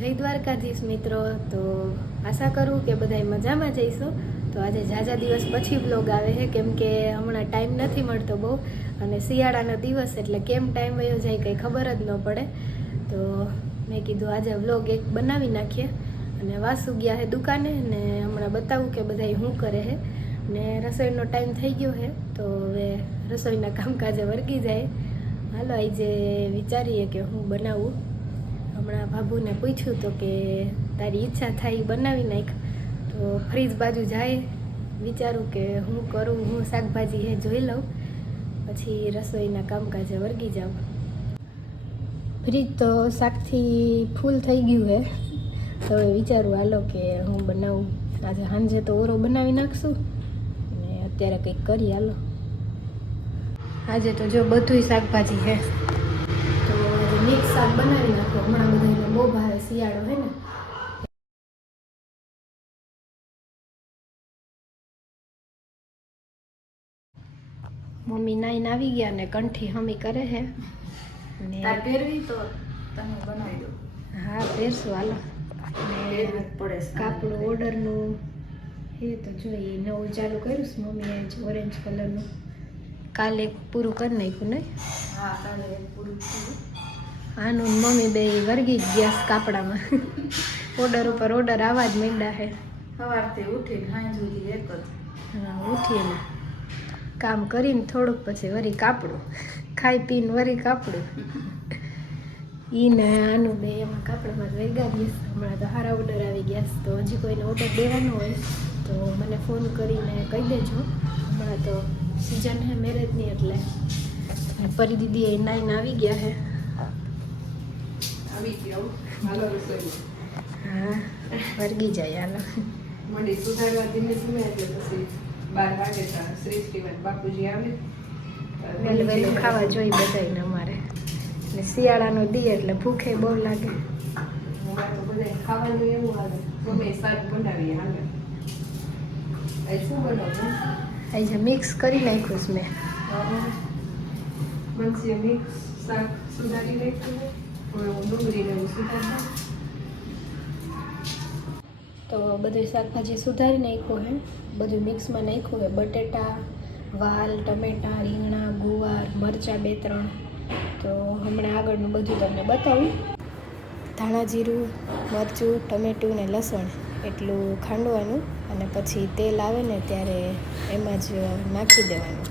જય દ્વારકાધીશ મિત્રો. તો આશા કરું કે બધાય મજામાં જઈશો. તો આજે ઝાઝા દિવસ પછી વ્લોગ આવે છે, કેમ કે હમણાં ટાઈમ નથી મળતો બહુ, અને શિયાળાનો દિવસ એટલે કેમ ટાઈમ વયો જાય કંઈ ખબર જ ન પડે. તો મેં કીધું આજે વ્લોગ એક બનાવી નાખીએ. અને વાસુ ગયા છે દુકાને, ને હમણાં બતાવું કે બધાય શું કરે છે. ને રસોઈનો ટાઈમ થઈ ગયો છે, તો હવે રસોઈના કામકાજે વર્ગી જાય. હાલો આજે વિચારીએ કે હું બનાવું. હમણાં ભાભુને પૂછ્યું તો કે તારી ઈચ્છા થાય બનાવી નાખ. તો ફ્રીજ બાજુ જાય, વિચારું કે હું કરું, હું શાકભાજી હે જોઈ લઉં, પછી રસોઈના કામકાજે વર્ગી જાઉં. ફ્રીજ તો શાકથી ફૂલ થઈ ગયું છે. હવે વિચારું હાલો કે હું બનાવું. આજે સાંજે તો ઓરો બનાવી નાખશું, અને અત્યારે કંઈક કરી હાલો. આજે તો જો બધુંય શાકભાજી છે, તો આજે મિક્સ શાક બનાવી નાખો. હમણાં બધાને બહુ ભાવે, શિયાળો છે ને. મમ્મી નાઈને આવી ગયા ને કંઠી હમી કરે છે. ને પહેરવી તો તમે બનાવી દો. હા પહેરશું હાલો. ને કાપડ ઓર્ડરનું એ તો જોઈએ નવું ચાલુ કર્યું છે મમ્મીએ જ, ઓરેન્જ કલરનું. કાલે એક પૂરું કરી નાખ્યું ને. હા કાલે પૂરું થયું. આનું મમ્મી બે વર્ગી જ ગયા કાપડામાં. ઓર્ડર ઉપર ઓર્ડર આવા જ માંડ્યા છે. સવારથી ઉઠીને સાંજ સુધી એક જ. હા ઉઠીને કામ કરીને થોડુંક પછી વરી કાપડું, ખાઈ પીને વરી કાપડું. ઈને આનું બે એમાં કાપડામાં જ વૈગા દઈશ. હમણાં તો સારા ઓર્ડર આવી ગયા, તો હજી કોઈને ઓર્ડર દેવાનો હોય તો મને ફોન કરીને કહી દેજો. હમણાં તો સિઝન છે મેરેજની, એટલે પરી દીદી એ નાઈને આવી ગયા છે. આવી ગયો હાલો રસોઈ. હા વર્ગી જાય હાલો. મંડી સુધારવા ધીમે ધીમે, એટલે પછી 12 વાગે શ્રી બાપુજી આવે. વહેલું વહેલું ખાવા જોઈ બધાને અમારે. ને શિયાળાનો દી એટલે ભૂખે બહુ લાગે. અમારે તો બધા ખાવાનું એવું હાલે, ગમે શાક બનાવીએ હાલે. એ શું બનાવું? આજે મિક્સ કરી નાખ્યું છે મેં. મનસી મિક્સ શાક સુધારી નાખ્યું, થોડું ડુંગળીને એવું સુધારી. તો બધું શાકભાજી સુધારી નાખ્યું છે, બધું મિક્સમાં નાખ્યું છે. બટેટા, વાલ, ટમેટા, રીંગણા, ગુવાર, મરચાં 2-3. તો હમણાં આગળનું બધું તમને બતાવું. ધાણા જીરું, મરચું, ટમેટું ને લસણ એટલું ખાંડવાનું, અને પછી તેલ આવે ને ત્યારે એમાં જ નાખી દેવાનું.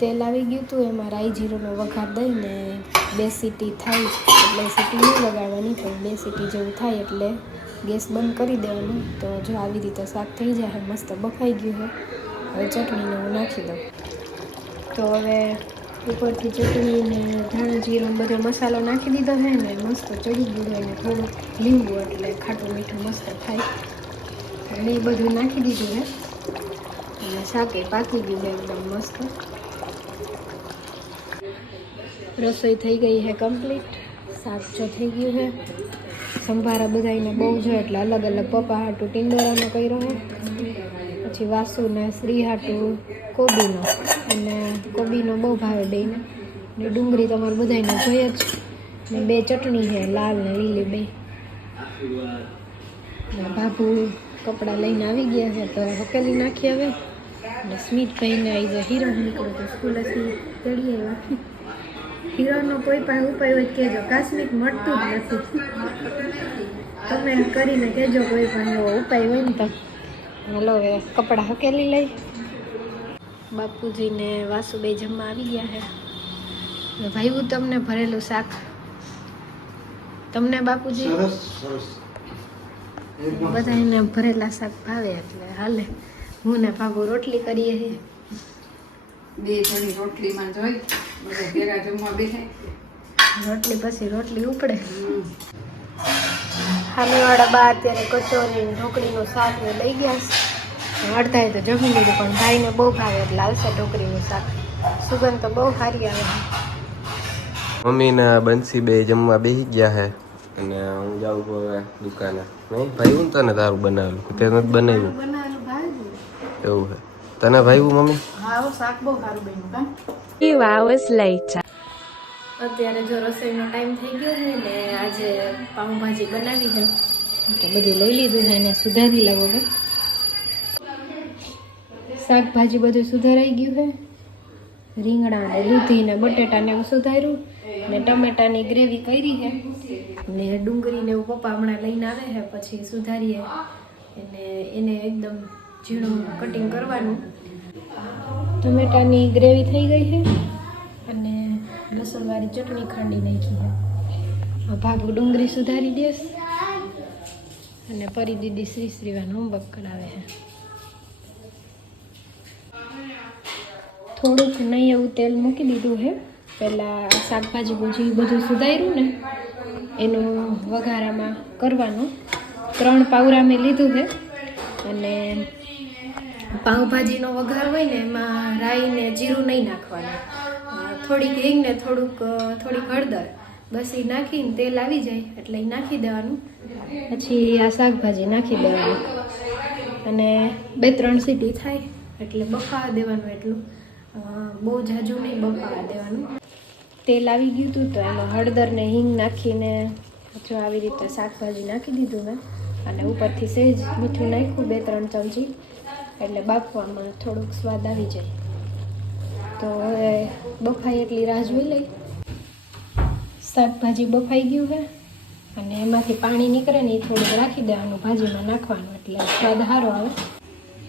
તેલ આવી ગયું હતું, એમાં રાઈ જીરુંનો વઘાર દઈને 2 સીટી થાય એટલે સીટી નહીં લગાડવાની, પણ 2 સીટી જેવું થાય એટલે ગેસ બંધ કરી દેવાનું. તો જો આવી રીતે શાક થઈ જાય, મસ્ત બફાઈ ગયું છે. હવે ચટણીને હું નાખી દઉં. તો હવે ઉપરથી ચટણી ને ધાણા જીરું બધો મસાલો નાખી દીધો છે ને, મસ્ત ચડી ગયું હોય. ને થોડુંક લીંબુ એટલે ખાટું મીઠું મસ્ત થાય. અને એ બધું નાખી દીધું છે, અને શાકે પાકી ગયું છે એકદમ મસ્ત. રસોઈ થઈ ગઈ છે કમ્પ્લીટ. શાક જો થઈ ગયું છે. સંભારા બધાને બહુ જોઈએ એટલે અલગ અલગ. પપ્પા હાટું ટીંડોરાનો કર્યો છે, પછી વાસુને શ્રી હાટું કોબીનો, અને કોબીનો બહુ ભાવે બેયને. ને ડુંગળી તમારે બધાને જોઈએ જ. ને 2 ચટણી છે, લાલ ને લીલી 2. ને બાપુ કપડાં લઈને આવી ગયા છે, તો હકેલી નાખી હવે. અને સ્મિતભાઈને આજે હીરો નીકળ્યો તો સ્કૂલેથી તેડી આવ્યા. હીરોનો કોઈ પાસે ઉપાય હોય કહેજો, કાશ્મીર મળતું જ નથી. કમેન્ટ કરીને કહેજો કોઈ પણ એવો ઉપાય હોય ને તો. હાલો હવે કપડાં હકેલી લઈ. બાપુજીને વાસુભાઈ જમવા આવી ગયા છે. ભાઈવું તમને ભરેલું શાક, તમને બાપુજી બધાને ભરેલા શાક ભાવે એટલે હાલે. હું ને ભાભુ રોટલી કરીએ છીએ. 2 જણી રોટલીમાં જોઈ બધા ભેગા જમવા બેસે. રોટલી પછી રોટલી ઉપડે. સામેવાળા બા અત્યારે કચોરી ઢોકળીનું શાક ને લઈ ગયા છે. અડધાએ તો જમી લીધું, પણ ભાઈને બહુ ભાવે એટલે આવશે ઢોકળીનું શાક. સુગંધ તો બહુ સારી આવે છે. મમ્મી ને બંસી બે જમવા બેસી ગયા છે, અને હું જાઉં છું હવે દુકાને. નહીં ભાઈ હું તને તારું બનાવેલું તે નથી બનાવ્યું એવું છે. તને ભાઈ મમ્મી? હા શાક બહુ સારું બન્યું. કામ 2 hours later. અત્યારે જો રસોઈનો ટાઈમ થઈ ગયો છે ને આજે પાઉંભાજી બનાવી છે તો બધું લઈ લીધું છે એને સુધારી લાવો હવે. શાકભાજી બધું સુધારાઈ ગયું છે. રીંગણા ને દૂધી ને બટેટા ને એવું સુધાર્યું ને ટમેટાની ગ્રેવી કરી છે ને ડુંગળી ને એવું પપ્પા હમણાં લઈને આવે છે પછી સુધારીએ અને એને એકદમ ઝીણું કટિંગ કરવાનું. ટમેટાની ગ્રેવી થઈ ગઈ છે અને લસણવાળી ચટણી ખાંડી નાખી છે. ભાગું ડુંગળી સુધારી દેશ અને પરી દીદી શ્રીવાન હોમવર્ક કરાવે છે. થોડુંક નહીં એવું તેલ મૂકી દીધું છે. પહેલાં શાકભાજી ભૂજી બધું સુધાર્યું ને એનું વઘારામાં કરવાનું. 3 પાવરા મેં લીધું છે અને પાઉંભાજીનો વઘાર હોય ને એમાં રાઈ ને જીરું નહીં નાખવાનું. થોડીક હિંગ ને થોડીક હળદર બસ એ નાખીને તેલ આવી જાય એટલે એ નાખી દેવાનું. પછી આ શાકભાજી નાખી દેવાનું અને 2-3 સીટી થાય એટલે બફાવા દેવાનું. એટલું બહુ ઝાઝું નહીં બફાવા દેવાનું. તેલ આવી ગયું હતું તો એમાં હળદર ને હિંગ નાખીને જો આવી રીતે શાકભાજી નાખી દીધું મેં અને ઉપરથી સહેજ મીઠું નાખ્યું 2-3 ચમચી એટલે બાફવામાં થોડુંક સ્વાદ આવી જાય. તો હવે બફાઈ એટલી રાહ જોઈ લઈ. શાકભાજી બફાઈ ગયું છે અને એમાંથી પાણી નીકળે ને એ થોડુંક રાખી દેવાનું ભાજીમાં નાખવાનું એટલે સ્વાદ સારો આવે.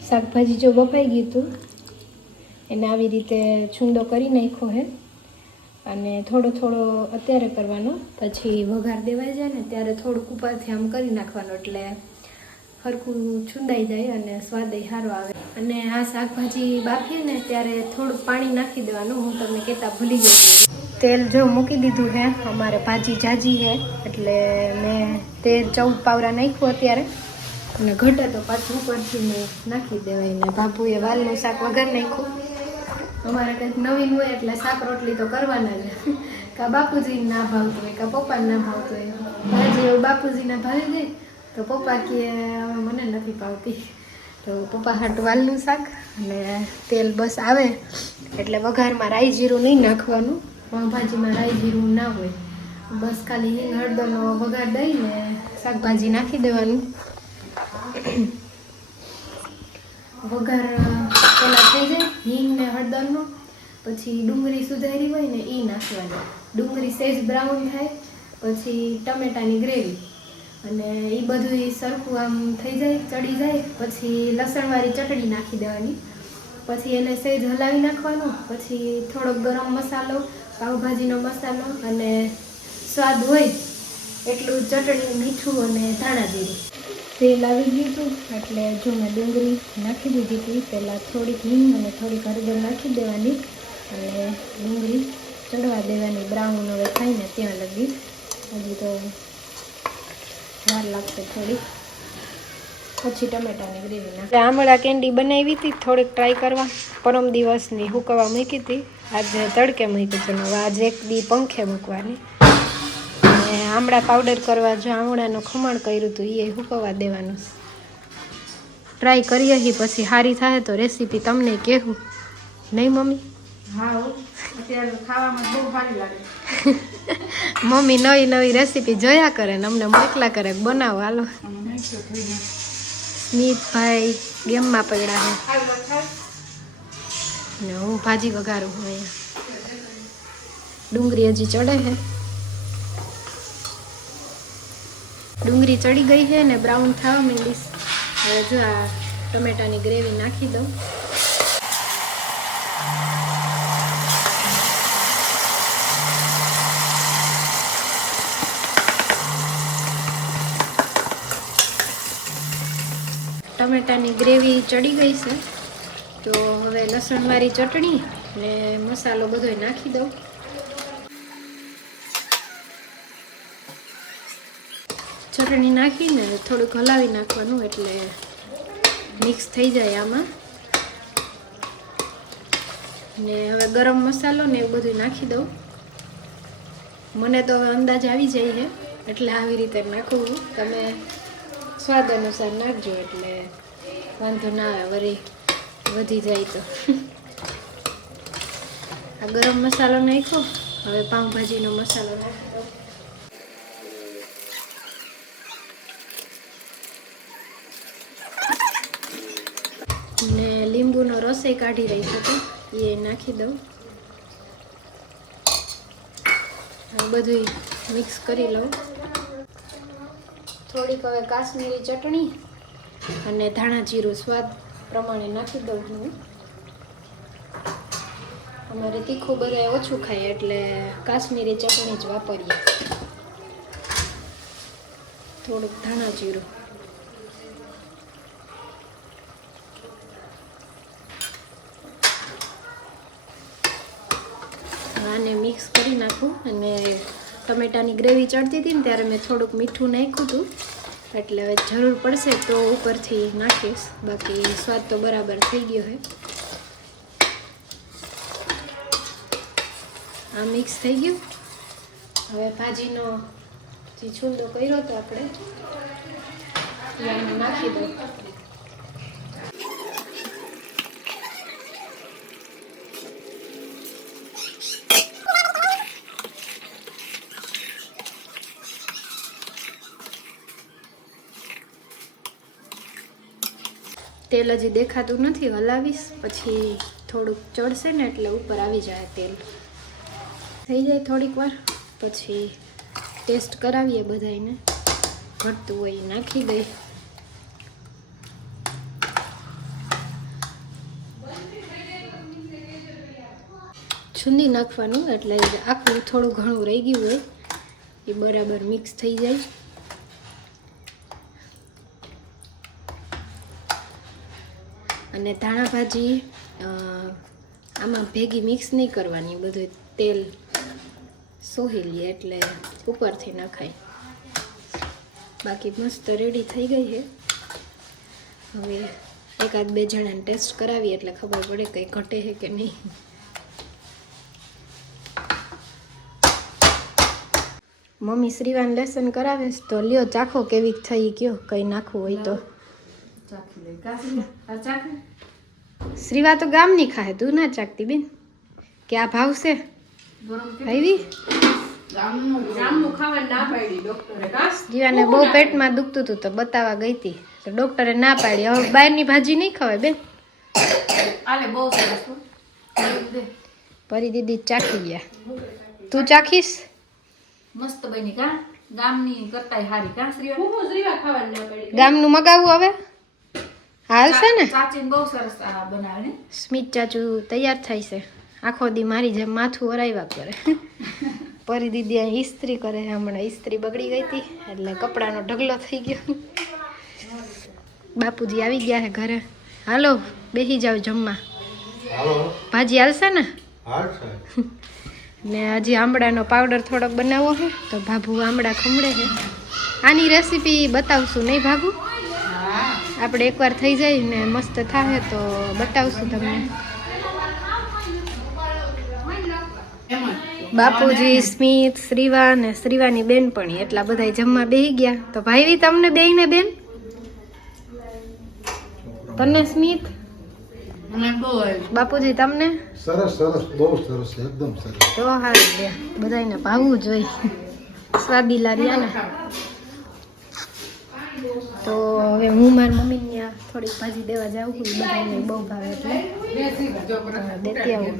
શાકભાજી જો બફાઈ ગયું હતું એને આવી રીતે છૂંદો કરી નાખ્યો છે અને થોડો અત્યારે કરવાનો પછી વઘાર દેવાઈ જાય ને ત્યારે થોડુંક ઉપરથી આમ કરી નાખવાનું એટલે હરખું છૂંદાઈ જાય અને સ્વાદ સારો આવે. અને આ શાકભાજી બાફીએ ને ત્યારે થોડુંક પાણી નાખી દેવાનું. હું તમને કહેતા ભૂલી ગઈ હતી. તેલ જો મૂકી દીધું છે. અમારે ભાજી જાજી છે એટલે મેં 13-14 પાવરા નાખ્યું અત્યારે અને ઘટે તો પાછું ઉપરથી મેં નાખી દેવાય. ને બાબુએ વાલનું શાક વઘાર નાખ્યું. અમારે કંઈક નવીન હોય એટલે શાક રોટલી તો કરવાના જ. કાં બાપુજીને ના ભાવતું હોય કાં પપ્પાને ના ભાવતું હોય. ભાજી બાપુજીને ભાવી દે તો પપ્પા કહે મને નથી ભાવતી તો પપ્પા હાટ વાલનું શાક અને તેલ બસ આવે એટલે વઘારમાં રાઈ જીરું નહીં નાખવાનું. પાઉંભાજીમાં રાઈ જીરું ના હોય બસ ખાલી હિંગ હળદરનો વઘાર દઈને શાકભાજી નાખી દેવાનું. વઘાર પહેલાં થઈ જાય હિંગ ને હળદરનો પછી ડુંગળી સુધારી હોય ને એ નાખવાની. ડુંગળી સહેજ બ્રાઉન થાય પછી ટમેટાની ગ્રેવી અને એ બધું સરખું આમ થઈ જાય ચડી જાય પછી લસણવાળી ચટણી નાખી દેવાની. પછી એને સહેજ હલાવી નાખવાનું. પછી થોડોક ગરમ મસાલો પાઉંભાજીનો મસાલો અને સ્વાદ હોય એટલું ચટણી મીઠું અને ધાણા જીરું. તેલ આવી ગયું હતું એટલે જો મેં ડુંગળી નાખી દીધી હતી. પહેલાં થોડીક હિંગ અને થોડીક હળદર નાખી દેવાની અને ડુંગળી ચડવા દેવાની. બ્રાઉન હવે થાય ને ત્યાં લગી હજી તો વાર લાગશે થોડીક. પછી ટમેટાની ગ્રેવી નાખી. આમળા કેન્ડી બનાવી હતી થોડીક ટ્રાય કરવા. પરમ દિવસની હુકવા મૂકી હતી આજે તડકે મૂકી છે. હવે આજે એક દી પંખે મૂકવાની. અને આમળા પાવડર કરવા જો આમળાનું ખમણ કર્યું હતું એ હુકવા દેવાનું. ટ્રાય કરીએ પછી સારી થાય તો રેસીપી તમને કહેવું નહીં મમ્મી? હા અત્યારે ખાવામાં બહુ સારી લાગે. મમ્મી નવી રેસીપી જોયા કરે ને અમને મોકલા કરે બનાવો હાલો. સ્મિતભાઈ ગેમમાં પડ્યા છે ને હું ભાજી વઘારું છું અહીંયા. ડુંગળી હજી ચડે છે. ડુંગળી ચડી ગઈ છે ને બ્રાઉન થવા માંડી. હવે જો આ ટમેટાની ગ્રેવી નાખી દઉં. ટમેટાની ગ્રેવી ચડી ગઈ છે તો હવે લસણવાળી ચટણી ને મસાલો બધો નાખી દઉં. ચટણી નાખીને થોડુંક હલાવી નાખવાનું એટલે મિક્સ થઈ જાય આમાં. ને હવે ગરમ મસાલો ને એવું બધું નાખી દઉં. મને તો હવે અંદાજ આવી જાય છે એટલે આવી રીતે નાખવું. તમે સ્વાદ અનુસાર નાખજો એટલે વાંધો ના આવે વળી વધી જાય તો. આ ગરમ મસાલો નાખ્યો. હવે પાઉંભાજીનો મસાલો નાખી દઉં. ને લીંબુનો રસ કાઢી રહી છે તો એ નાખી દઉં. હવે બધું મિક્સ કરી લઉં. થોડીક હવે કાશ્મીરી ચટણી અને ધાણા જીરું સ્વાદ પ્રમાણે નાખી દઉં છું. અમારે તીખું બધા ઓછું ખાય એટલે કાશ્મીરી ચટણી જ વાપરીએ. થોડુંક ધાણા જીરું. આને મિક્સ કરી નાખું. અને ટમેટાની ગ્રેવી ચડતી હતી ને ત્યારે મેં થોડુંક મીઠું નાખ્યું હતું, એટલે હવે જરૂર પડશે તો ઉપરથી નાખીશ. બાકી સ્વાદ તો બરાબર થઈ ગયો છે. આ મિક્સ થઈ ગયું. હવે ભાજીનો જે છૂંદો કર્યો હતો આપણે એ નાખી દઉં. તેલ હજી દેખાતું નથી, હલાવીશ પછી થોડુંક ચડશે ને એટલે ઉપર આવી જાય તેલ. થઈ જાય થોડીક વાર પછી ટેસ્ટ કરાવીએ બધાને. ઘટતું હોય નાખી દઈ. છૂંદી નાખવાનું એટલે આખું થોડું ઘણું રહી ગયું હોય એ બરાબર મિક્સ થઈ જાય. અને ધાણા ભાજી આમાં ભેગી મિક્સ નહીં કરવાની, બધું તેલ સોહી લે એટલે ઉપરથી નખાય. બાકી મસ્ત રેડી થઈ ગઈ છે. હવે એકાદ બે જણાને ટેસ્ટ કરાવીએ એટલે ખબર પડે કંઈ ઘટે છે કે નહીં. મમ્મી શ્રીવાન લેસન કરાવે તો લ્યો ચાખો કેવી થઈ કયો, કંઈ નાખવું હોય તો. શ્રીવા તો ગામની ખાહે, તું ના ચાકતી બેન. કે આ ભાવશે આવી? શ્રીવાને બહુ પેટમાં દુખતું હતું તો બતાવવા ગઈ હતી તો ડોક્ટરે ના પાડી. હવે બહારની ભાજી નહીં ખવાય બેન. પરી દીદી ચાખી ગયા. તું ચાખીશ? મસ્ત બની કા, ગામની કરતાય હારી કા. શ્રીવા ખાવાનું ના પડી. ગામનું મગાવવું હવે હાલશે ને? ચાચીને બહુ સરસ આ બનાવે ને. સ્મિત ચાચુ તૈયાર થાય છે. આખો દી મારી જેમ માથું હરાવ્યા કરે. પરી દીદી અહીં ઇસ્ત્રી કરે. હમણાં ઇસ્ત્રી બગડી ગઈ હતી એટલે કપડાનો ઢગલો થઈ ગયો. બાપુજી આવી ગયા છે ઘરે. હાલો બેસી જાવ જમવા. ભાજી હાલશે ને? ને હજી આમળાનો પાવડર થોડોક બનાવવો છે તો ભાભુ આમળા ખમડે છે. આની રેસીપી બતાવશું નહીં ભાભુ? આપણે એકવાર થઈ જાય ને મસ્ત થાય તો બતાવશું તમને. બાપુજી, સ્મિત, શ્રીવા ને શ્રીવાની બેનપણી એટલા બધા જમવા બેસી ગયા. તો ભાઈ તમને બેયને બેન? તને સ્મિત? બાપુજી તમને? સરસ સરસ, બહુ સરસ, એકદમ સરસ. તો હારું બે બધાને ભાવવું જોઈએ. સ્વાદીલા રહ્યા ને. તો હવે હું મારી મમ્મીને ત્યાં થોડીક ભાજી દેવા જાઉં છું. બધાને બહુ ભાવે એટલે દેતી આવું.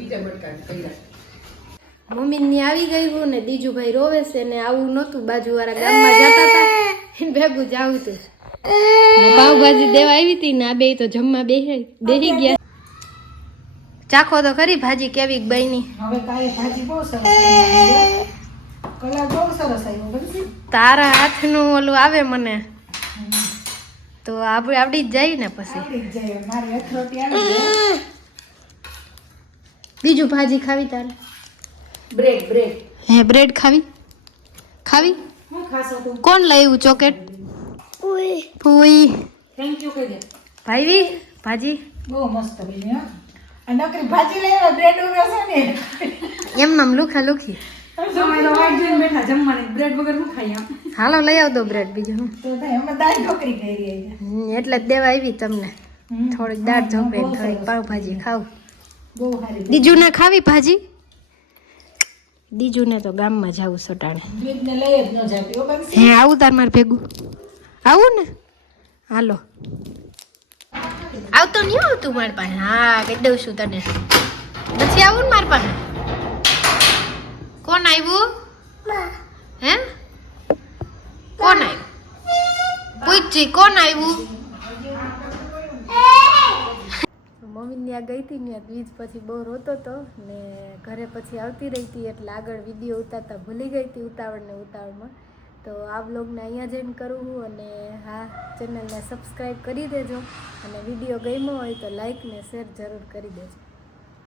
મમ્મીને આવી ગઈ હું ને દીજુભાઈ રોવે છે ને આવું નહોતું. બાજુવાળા ગામમાં જતા હતા એને ભેગું જ આવું હતું. પાવભાજી દેવા આવી હતી ને આ બે તો જમવા બેસી ગયા. ચાખો તો ખરી ભાજી કેવી બની. હવે કાલે ભાજી બહુ સરસ કલર બહુ સરસ આવ્યો. બરાબર તારા હાથનું ઓલું આવે મને તો આવડી જ જાય ને પછી. જાય મારી અથરોટી આવી જાય. બીજું ભાજી ખાવી તારે? બ્રેડ બ્રેડ હે બ્રેડ ખાવી? હું ખાશો તું? કોણ લાવ્યું ચોકેટ? પૂઈ. થેન્ક યુ કહી દે. ભાઈ ભાજી બહુ મસ્ત બની હો. આ નકરી ભાજી લઈને બ્રેડ ઉગાડશે ને એમ નામ લુખા લુખી. સમય તો વાટ જોઈને બેઠા જમવાની. બ્રેડ વગર હું ખાઈ આમ હાલો લઈ આવ દો બ્રેડ. બીજું હું તો થાય અમે દાળ ઢોકરી કરી રહી. એટલે જ દેવા આવી તમને. થોડીક દાળ ઢોકળી થોડીક પાવભાજી ખાવ. બહુ સારી. બીજું ના ખાવી ભાજી? દીજુને તો ગામમાં જાવું સટાણે. દૂધને લઈ જ ન જાતી હો બંસી. હે આવું તાર માર ભેગું આવું ને હાલો આવતો નહીં આવતું મારી પાસે. હા કહી દઉં છું તને નથી આવું ને મારી પાસે. કોણ આવ્યું હે કોણ આવ્યું પૂછી કોણ આવ્યું. મમ્મી ત્યાં ગઈ હતી ને બીજ પછી બહુ રોતો હતો ને ઘરે પછી આવતી રહી હતી એટલે આગળ વિડીયો ઉતારતા ભૂલી ગઈ હતી ઉતાવળમાં. તો આ બ્લોગને અહીંયા જ એન્ડ કરું હું અને હા ચેનલને સબસ્ક્રાઈબ કરી દેજો અને વિડીયો ગમ્યો હોય તો લાઈક ને શેર જરૂર કરી દેજો.